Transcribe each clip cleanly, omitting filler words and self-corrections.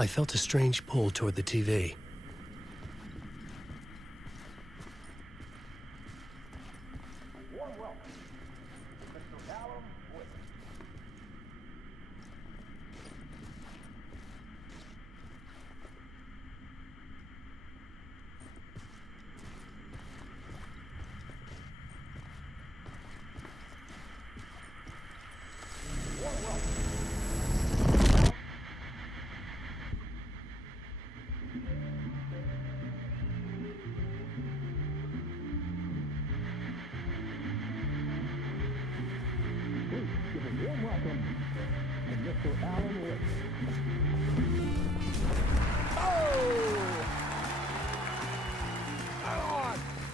I felt a strange pull toward the TV.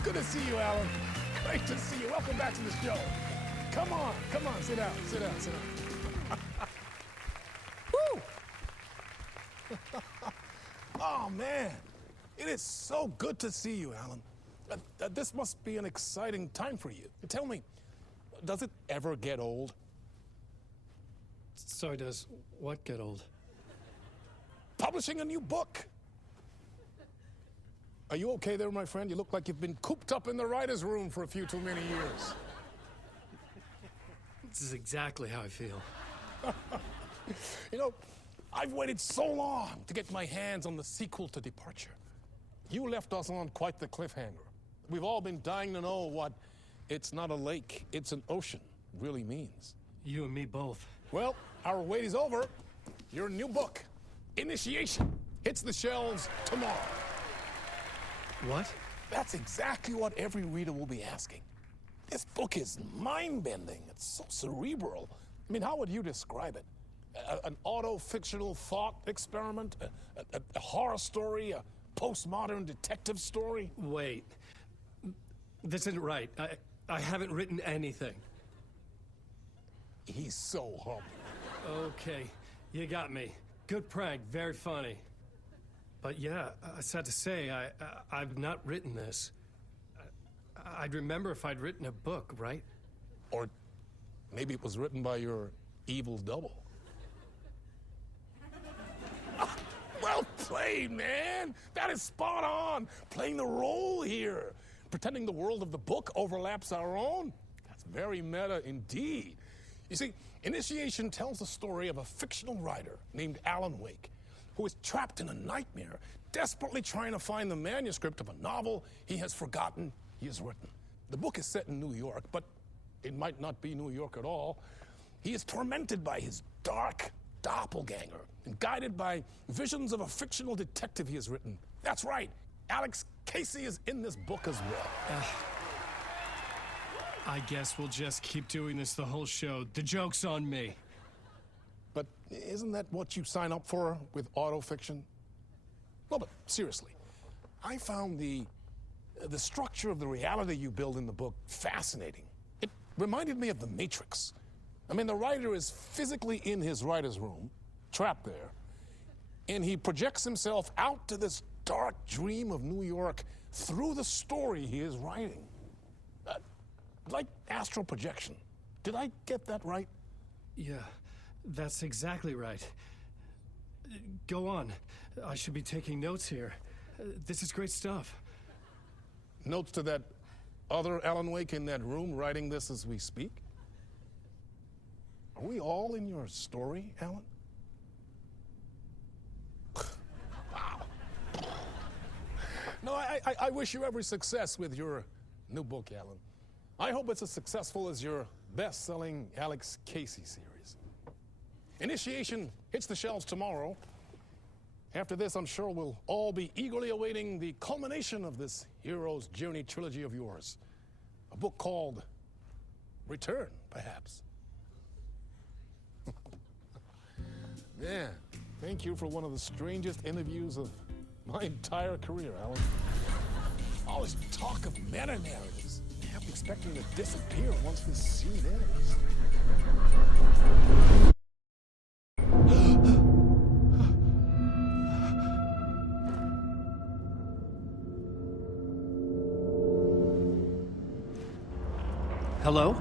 Good to see you, Alan. Great to see you. Welcome back to the show. Come on, sit down. Woo! Oh, man. It is so good to see you, Alan. This must be an exciting time for you. Tell me, does it ever get old? So does what get old? Publishing a new book. Are you okay there, my friend? You look like you've been cooped up in the writer's room for a few too many years. This is exactly how I feel. You know, I've waited so long to get my hands on the sequel to Departure. You left us on quite the cliffhanger. We've all been dying to know what "it's not a lake, it's an ocean" really means. You and me both. Well, our wait is over. Your new book, Initiation, hits the shelves tomorrow. What? That's exactly what every reader will be asking. This book is mind-bending. It's so cerebral. I mean, how would you describe it? An auto-fictional thought experiment? A horror story? A postmodern detective story? Wait. This isn't right. I haven't written anything. He's so humble. Okay, you got me. Good prank, very funny. But yeah, sad to say, I've not written this. I'd remember if I'd written a book, right? Or maybe it was written by your evil double. Well played, man. That is spot on. Playing the role here. Pretending the world of the book overlaps our own. That's very meta indeed. You see, Initiation tells the story of a fictional writer named Alan Wake, who is trapped in a nightmare, desperately trying to find the manuscript of a novel he has forgotten he has written. The book is set in New York, but it might not be New York at all. He is tormented by his dark doppelganger and guided by visions of a fictional detective he has written. That's right, Alex Casey is in this book as well. I guess we'll just keep doing this the whole show. The joke's on me. But isn't that what you sign up for with autofiction? Well, but seriously, I found the structure of the reality you build in the book fascinating. It reminded me of The Matrix. I mean, the writer is physically in his writer's room, trapped there, and he projects himself out to this dark dream of New York through the story he is writing. Like astral projection. Did I get that right? Yeah, that's exactly right. Go on. I should be taking notes here. This is great stuff. Notes to that other Alan Wake in that room writing this as we speak? Are we all in your story, Alan? Wow. No, I wish you every success with your new book, Alan. I hope it's as successful as your best-selling Alex Casey series. Initiation hits the shelves tomorrow. After this, I'm sure we'll all be eagerly awaiting the culmination of this hero's journey trilogy of yours. A book called Return, perhaps. Man, thank you for one of the strangest interviews of my entire career, Alan. All this talk of meta-narratives. I kept expecting to disappear once this scene ends. Hello?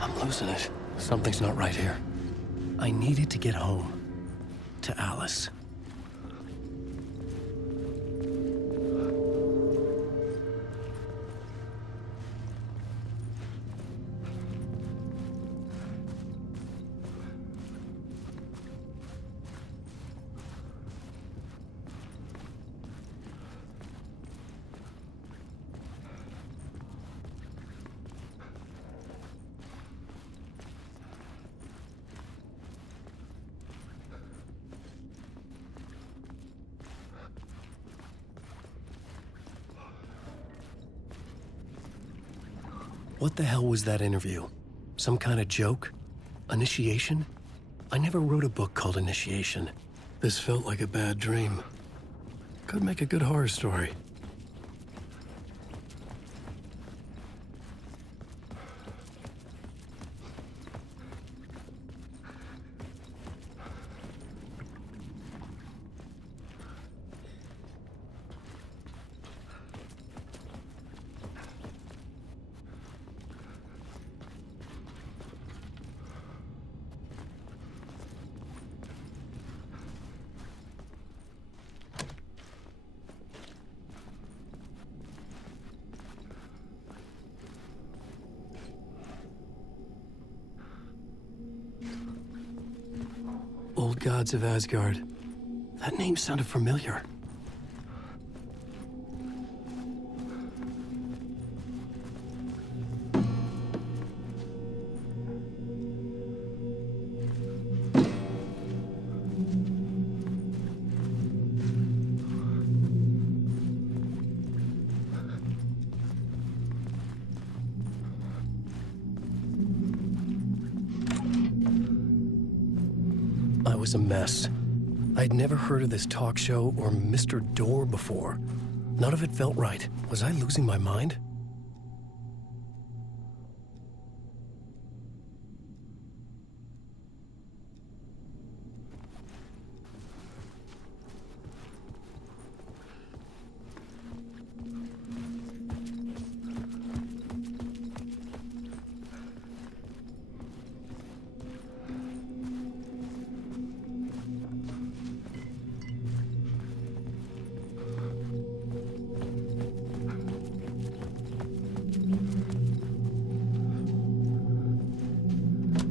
I'm losing it. Something's not right here. I needed to get home. To Alice. What the hell was that interview? Some kind of joke? Initiation? I never wrote a book called Initiation. This felt like a bad dream. Could make a good horror story. Old Gods of Asgard. That name sounded familiar. I was a mess. I'd never heard of this talk show or Mr. Door before. None of it felt right. Was I losing my mind?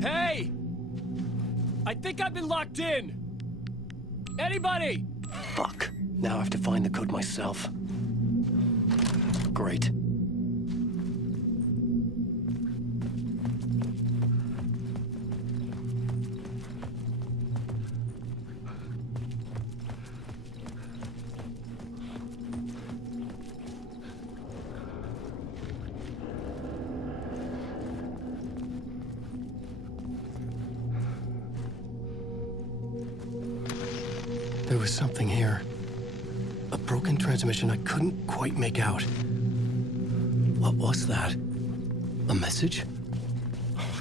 Hey! I think I've been locked in! Anybody? Fuck. Now I have to find the code myself. Great. There was something here. A broken transmission I couldn't quite make out. What was that? A message?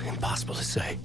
Impossible to say.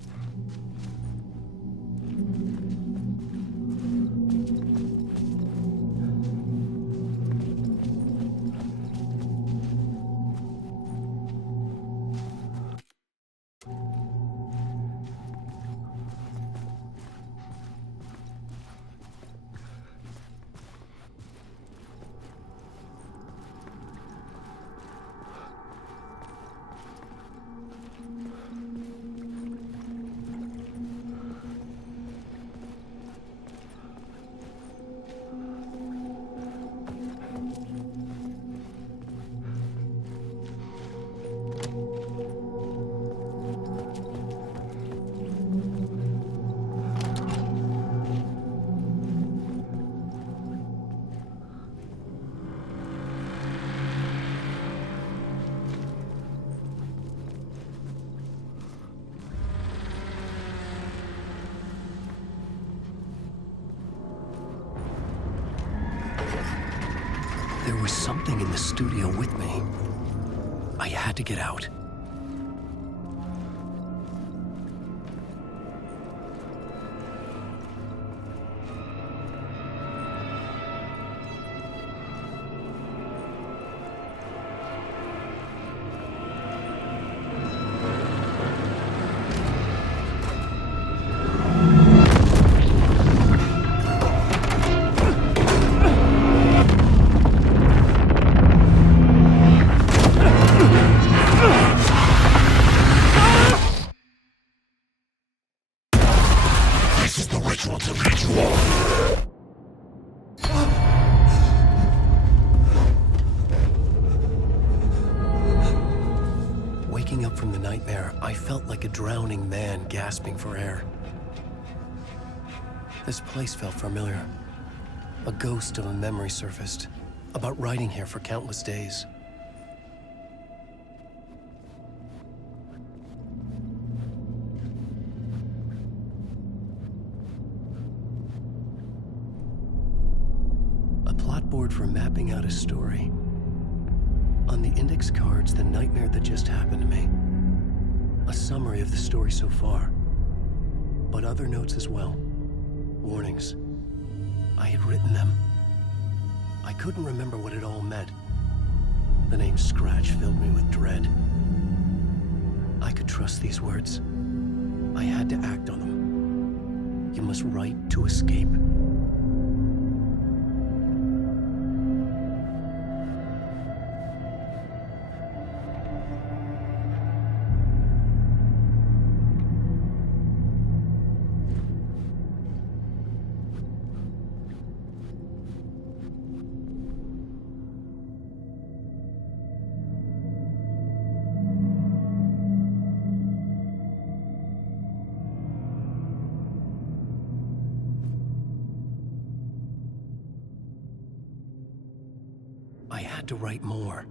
There was something in the studio with me. I had to get out. ritual to make you all. Waking up from the nightmare, I felt like a drowning man gasping for air. This place felt familiar. A ghost of a memory surfaced, about riding here for countless days. A plot board for mapping out a story. On the index cards, the nightmare that just happened to me. A summary of the story so far, but other notes as well. Warnings. I had written them. I couldn't remember what it all meant. The name Scratch filled me with dread. I could trust these words. I had to act on them. You must write to escape. I had to write more.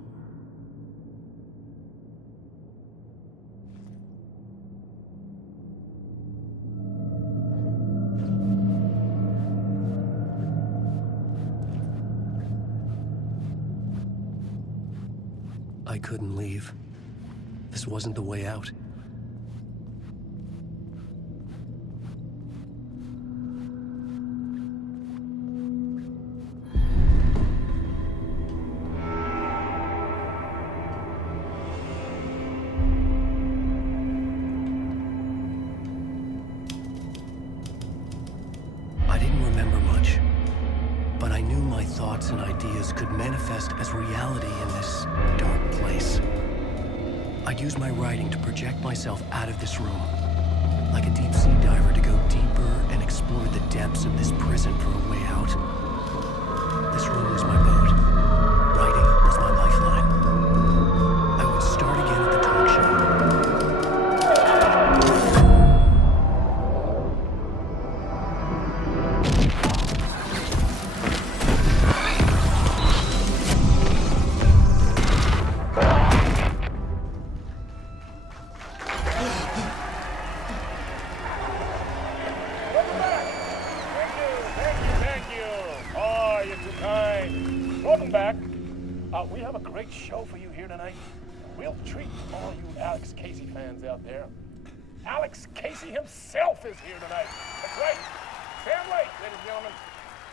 I couldn't leave. This wasn't the way out. I didn't remember much, but I knew my thoughts and ideas could manifest as reality in this dark place. I'd use my writing to project myself out of this room, like a deep-sea diver to go deeper and explore the depths of this prison for a way out. This room was my boat. Writing was my lifeline. I would start again at the talk show. Welcome back. We have a great show for you here tonight. We'll treat all you Alex Casey fans out there. Alex Casey himself is here tonight. That's right. Sam Lake, ladies and gentlemen,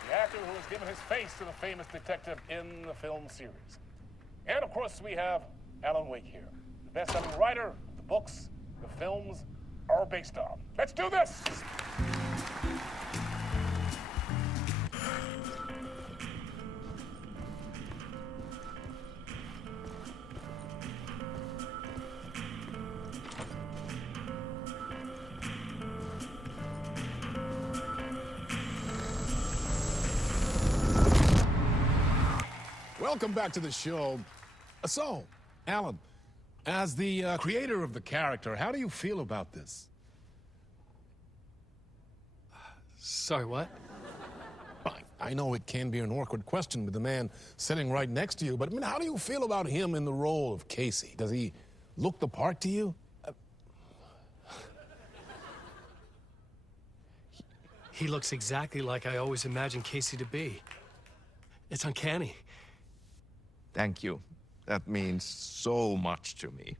the actor who has given his face to the famous detective in the film series. And of course, we have Alan Wake here, the best-selling writer the books the films are based on. Let's do this! Welcome back to the show. So, Alan, as the creator of the character, how do you feel about this? Sorry, what? I know it can be an awkward question with the man sitting right next to you, but I mean, how do you feel about him in the role of Casey? Does he look the part to you? He looks exactly like I always imagined Casey to be. It's uncanny. Thank you. That means so much to me.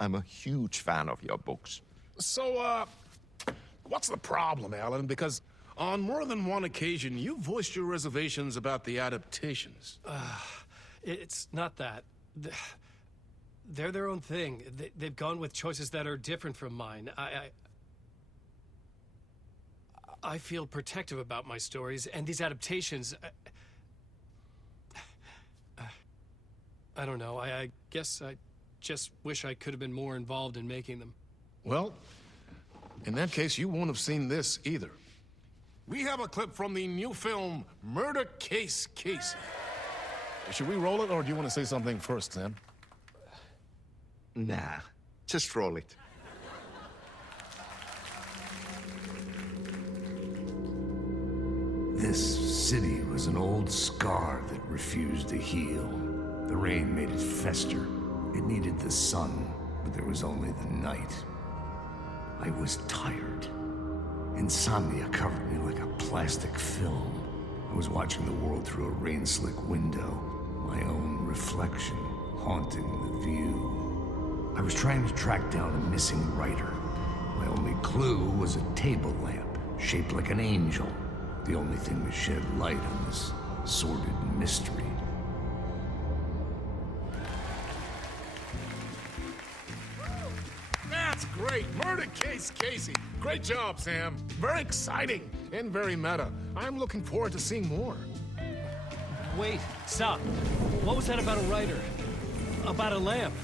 I'm a huge fan of your books. So, what's the problem, Alan? Because on more than one occasion, you voiced your reservations about the adaptations. It's not that. They're their own thing. They've gone with choices that are different from mine. I feel protective about my stories, and these adaptations... I don't know. I guess I just wish I could have been more involved in making them. Well, in that case, you won't have seen this either. we have a clip from the new film, Murder Case Casey. Should we roll it, or do you want to say something first, Sam? Nah, just roll it. This city was an old scar that refused to heal. The rain made it fester. It needed the sun, but there was only the night. I was tired. Insomnia covered me like a plastic film. I was watching the world through a rain-slick window, my own reflection haunting the view. I was trying to track down a missing writer. My only clue was a table lamp, shaped like an angel. The only thing that shed light on this sordid mystery. That's great! Murder Case Casey! Great job, Sam. Very exciting and very meta. I'm looking forward to seeing more. Wait, stop. What was that about a writer? About a lamp?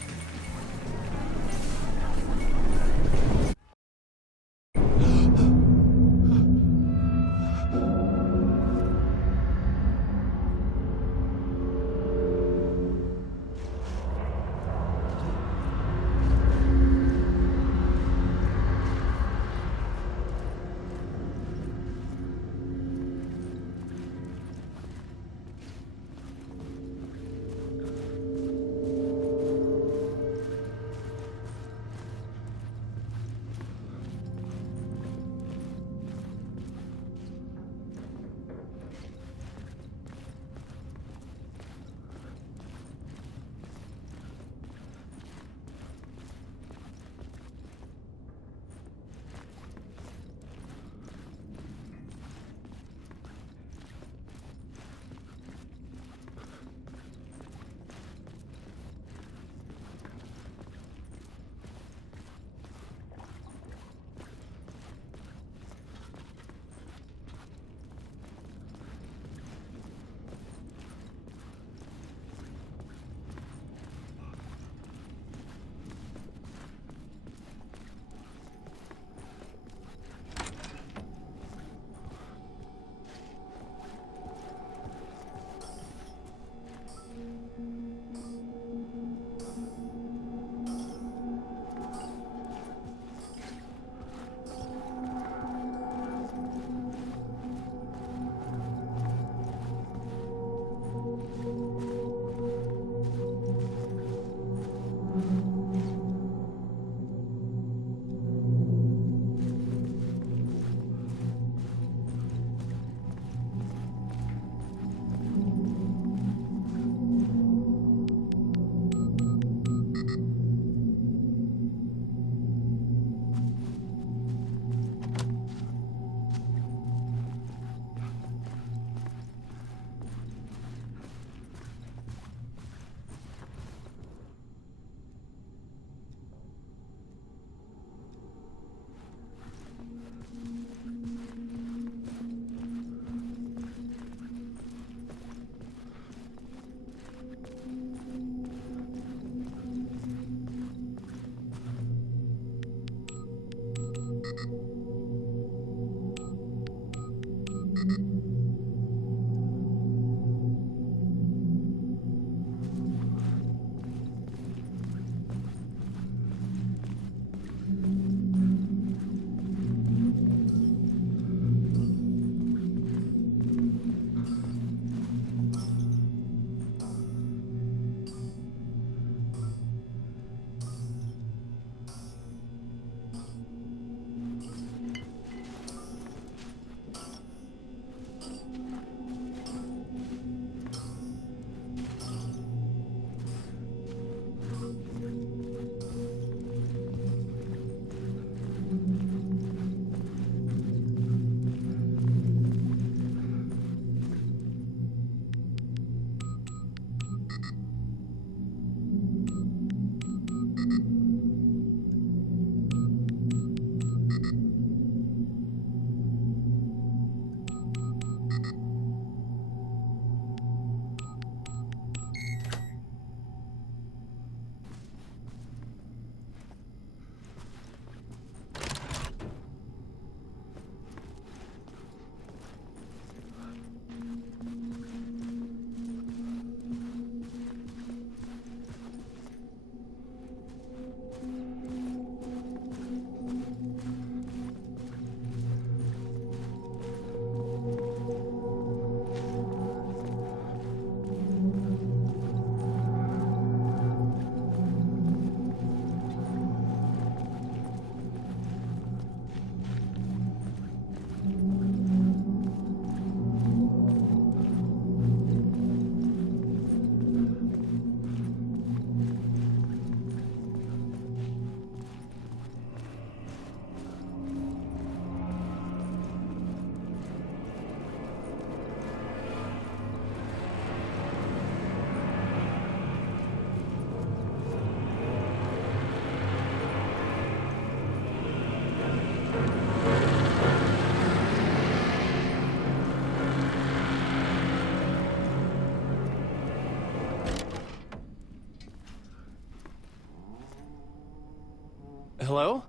Hello?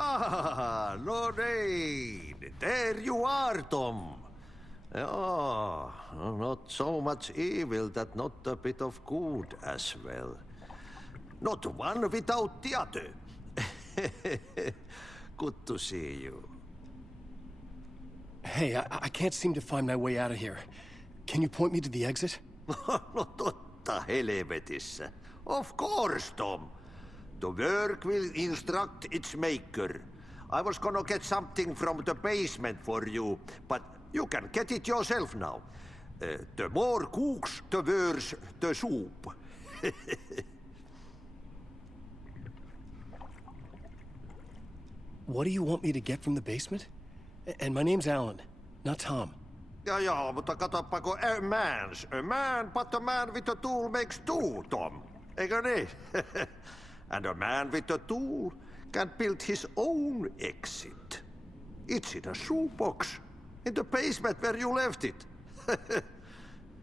Ah, Lorraine! There you are, Tom. Oh, not so much evil that not a bit of good as well. Not one without the other. Good to see you. Hey, I can't seem to find my way out of here. Can you point me to the exit? No totta helvetissä. Of course, Tom. The work will instruct its maker. I was gonna get something from the basement for you, but you can get it yourself now. The more cooks, the worse the soup. What do you want me to get from the basement? And my name's Alan, not Tom. Ja, mutta katoppa, a man, but a man with a tool makes two, Tom. Eikö niin? And a man with a tool can build his own exit. It's in a shoebox, in the basement where you left it.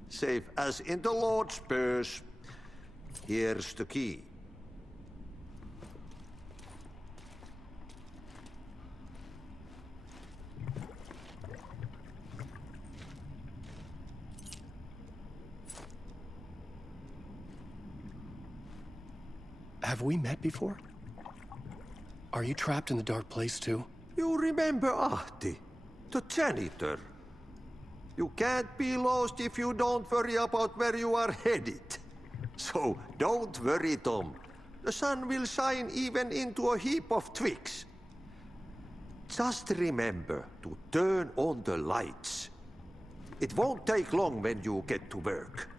Safe as in the Lord's purse. Here's the key. Have we met before? Are you trapped in the dark place too? You remember Ahti, the janitor. You can't be lost if you don't worry about where you are headed. So don't worry, Tom. The sun will shine even into a heap of twigs. Just remember to turn on the lights. It won't take long when you get to work.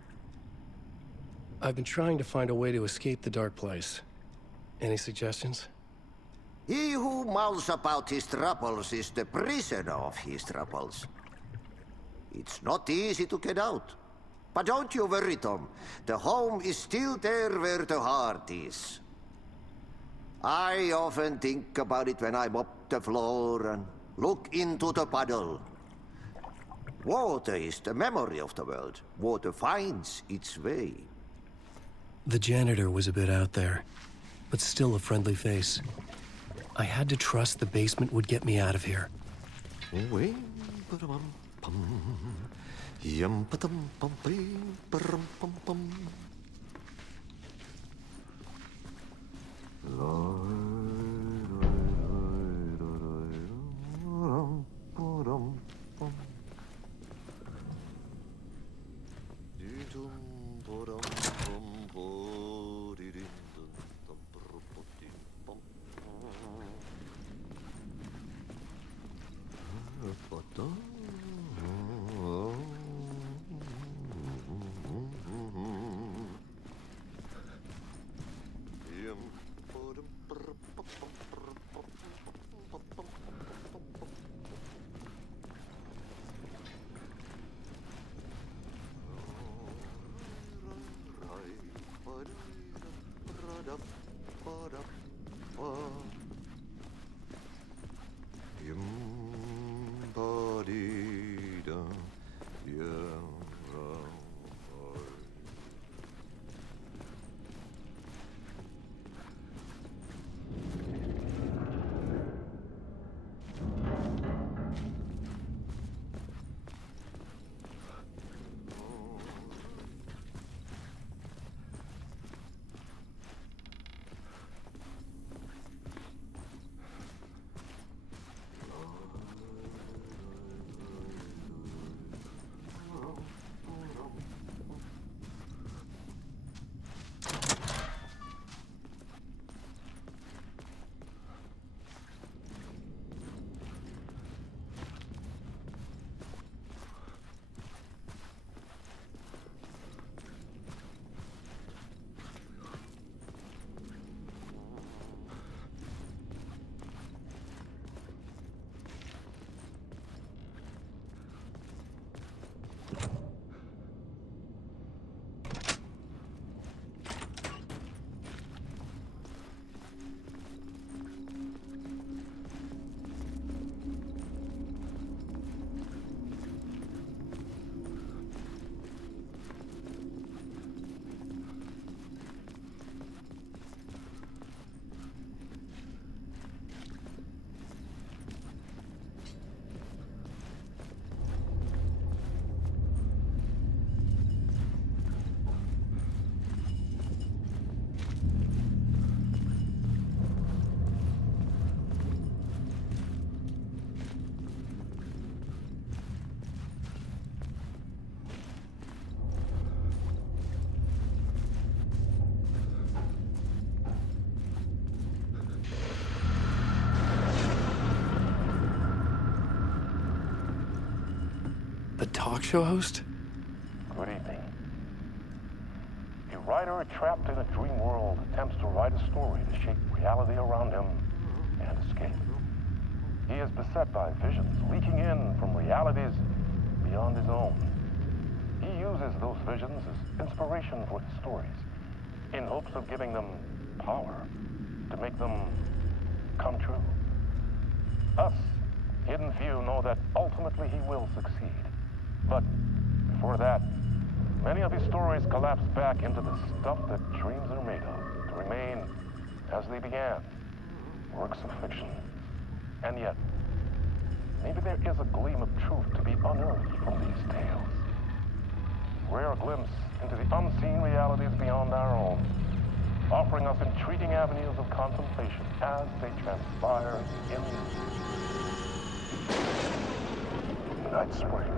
I've been trying to find a way to escape the dark place. Any suggestions? He who mouths about his troubles is the prisoner of his troubles. It's not easy to get out. But don't you worry, Tom. The home is still there where the heart is. I often think about it when I mop the floor and look into the puddle. Water is the memory of the world. Water finds its way. The janitor was a bit out there, but still a friendly face. I had to trust the basement would get me out of here. talk show host? Good evening. A writer trapped in a dream world attempts to write a story to shape reality around him and escape. He is beset by visions leaking in from realities beyond his own. He uses those visions as inspiration for his stories, in hopes of giving them power, to make them come true. Us, Hidden Few, know that ultimately he will succeed. But before that, many of his stories collapse back into the stuff that dreams are made of, to remain as they began, works of fiction. And yet, maybe there is a gleam of truth to be unearthed from these tales. Rare glimpse into the unseen realities beyond our own, offering us intriguing avenues of contemplation as they transpire in Night Springs.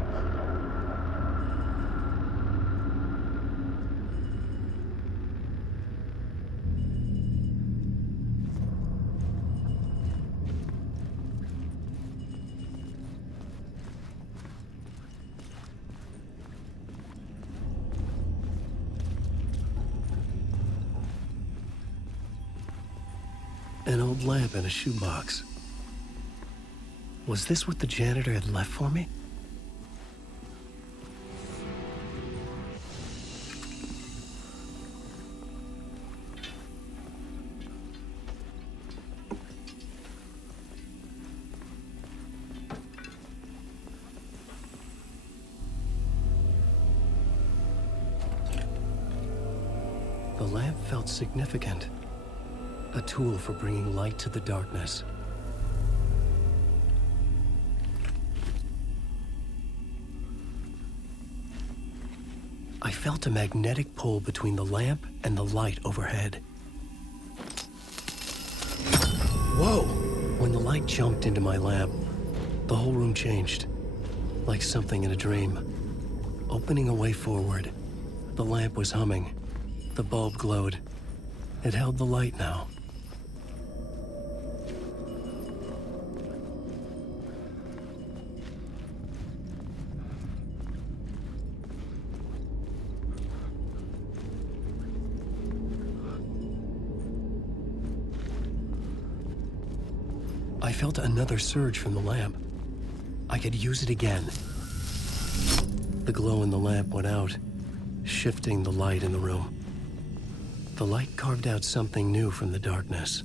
An old lamp in a shoebox. Was this what the janitor had left for me? The lamp felt significant. A tool for bringing light to the darkness. I felt a magnetic pull between the lamp and the light overhead. Whoa! When the light jumped into my lamp, the whole room changed, like something in a dream. Opening a way forward, the lamp was humming. The bulb glowed. It held the light now. I felt another surge from the lamp. I could use it again. The glow in the lamp went out, shifting the light in the room. The light carved out something new from the darkness.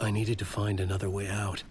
I needed to find another way out.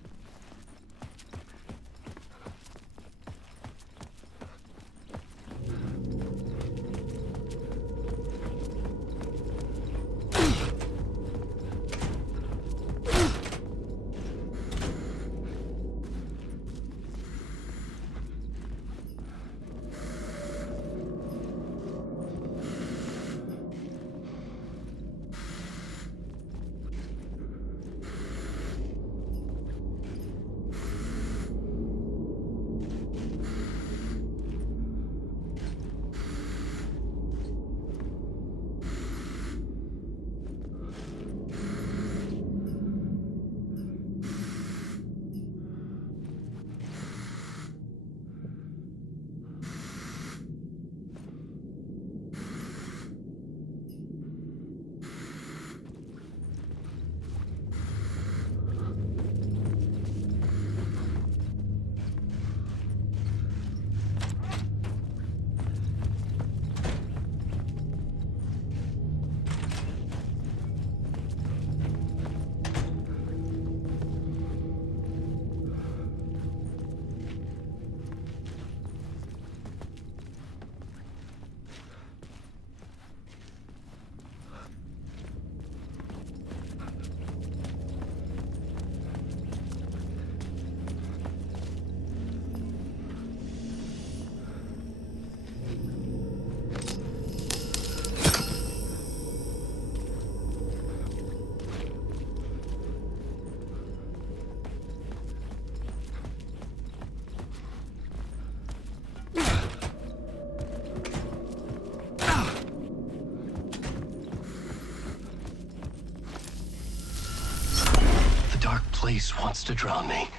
place wants to drown me.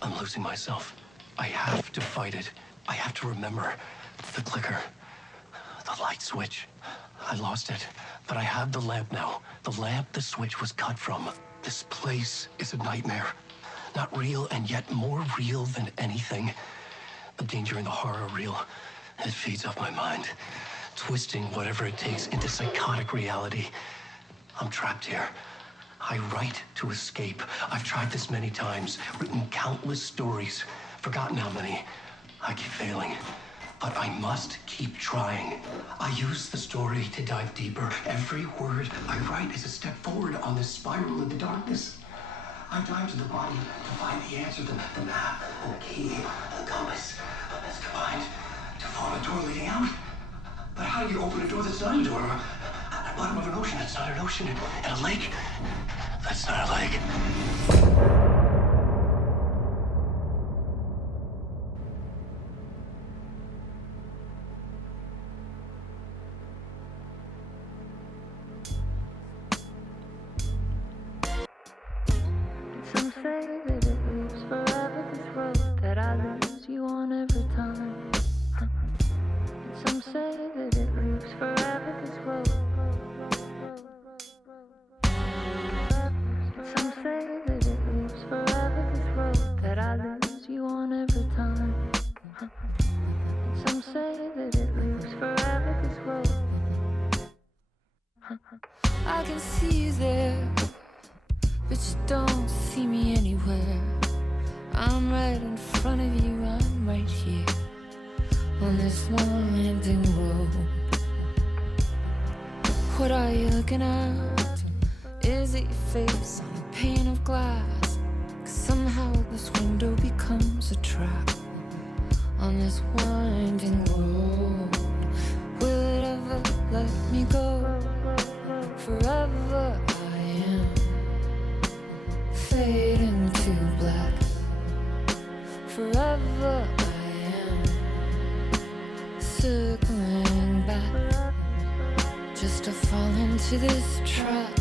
I'm losing myself. I have to fight it. I have to remember the clicker, the light switch. I lost it, but I have the lamp now. The lamp the switch was cut from. This place is a nightmare. Not real, and yet more real than anything. The danger and the horror real. It feeds off my mind, twisting whatever it takes into psychotic reality. I'm trapped here. I write to escape. I've tried this many times, written countless stories, forgotten how many. I keep failing, but I must keep trying. I use the story to dive deeper. Every word I write is a step forward on this spiral in the darkness. I dive to the body to find the answer, the map, and the key, the compass. It's combined to form a door leading out. But how do you open a door that's not a door? At the bottom of an ocean that's not an ocean. And a lake that's not a lake. Some say that it lives forever, this road that I lose you on every time. Some say that it lives forever, this road. Some say that it lives forever, this road that I lose you on every time. Some say that it lives forever, this road. I can see you there, but you don't see me anywhere. I'm right in front of you, I'm right here on this winding road. What are you looking at? Is it your face on a pane of glass? 'Cause somehow this window becomes a trap on this winding road. Will it ever let me go? Forever I am fading to black. Forever I am circling back, just to fall into this trap.